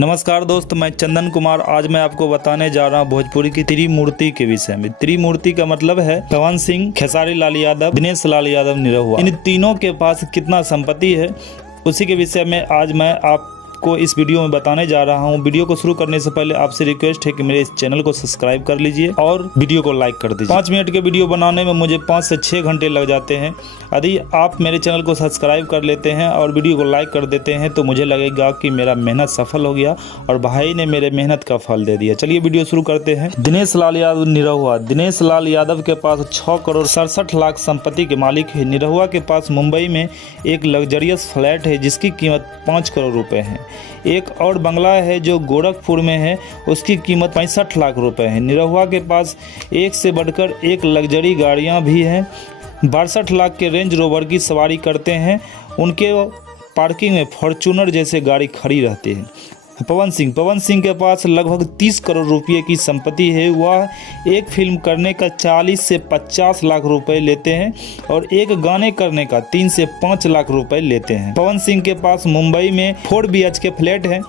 नमस्कार दोस्त, मैं चंदन कुमार। आज मैं आपको बताने जा रहा हूँ भोजपुरी की त्रिमूर्ति के विषय में। त्रिमूर्ति का मतलब है पवन सिंह, खेसारी लाल यादव, दिनेश लाल यादव, निरहुआ। इन तीनों के पास कितना संपत्ति है उसी के विषय में आज मैं आपको इस वीडियो में बताने जा रहा हूं। वीडियो को शुरू करने से पहले आपसे रिक्वेस्ट है कि मेरे इस चैनल को सब्सक्राइब कर लीजिए और वीडियो को लाइक कर दीजिए। 5 मिनट के वीडियो बनाने में मुझे 5 से 6 घंटे लग जाते हैं। यदि आप मेरे चैनल को सब्सक्राइब कर लेते हैं और वीडियो को लाइक कर देते हैं तो मुझे लगेगा कि मेरा मेहनत सफल हो गया और भाई ने मेरे मेहनत का फल दे दिया। चलिए वीडियो शुरू करते हैं। दिनेश लाल यादव, निरहुआ। दिनेश लाल यादव के पास 6 करोड़ 67 लाख संपत्ति के मालिक है। निरहुआ के पास मुंबई में एक लग्जरियस फ्लैट है जिसकी कीमत 5 करोड़ रुपए है। एक और बंगला है जो गोरखपुर में है, उसकी कीमत 65 लाख रुपए है। निरहुआ के पास एक से बढ़कर एक लग्जरी गाड़ियां भी हैं। 62 लाख के रेंज रोवर की सवारी करते हैं। उनके पार्किंग में फॉर्च्यूनर जैसे गाड़ी खड़ी रहती है। पवन सिंह के पास लगभग 30 करोड़ रुपए की संपत्ति है। वह एक फिल्म करने का 40 से 50 लाख रुपए लेते हैं और एक गाने करने का 3 से 5 लाख रुपए लेते हैं। पवन सिंह के पास मुंबई में 4 BHK फ्लैट है।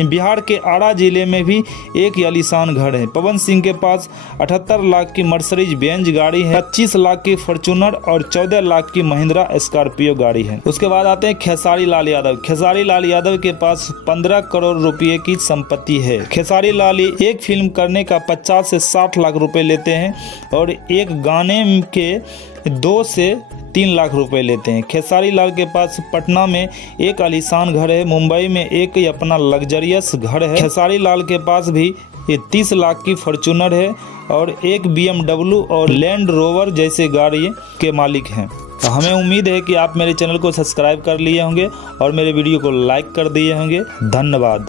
बिहार के आरा जिले में भी एक आलीशान घर है। पवन सिंह के पास 78 लाख की मर्सिडीज बेंज गाड़ी है, 25 लाख की फॉर्च्यूनर और 14 लाख की महिंद्रा स्कॉर्पियो गाड़ी है। उसके बाद आते हैं खेसारी लाल यादव। खेसारी लाल यादव के पास 15 करोड़ रुपए की संपत्ति है। खेसारी लाल एक फिल्म करने का 50 से 60 लाख रुपए लेते हैं और एक गाने के 2 से 3 लाख रुपए लेते हैं। खेसारी लाल के पास पटना में एक आलीशान घर है। मुंबई में एक अपना लग्जरियस घर है। खेसारी लाल के पास भी 30 लाख की फॉर्च्यूनर है और एक BMW और लैंड रोवर जैसे गाड़ी के मालिक हैं। तो हमें उम्मीद है कि आप मेरे चैनल को सब्सक्राइब कर लिए होंगे और मेरे वीडियो को लाइक कर दिए होंगे। धन्यवाद।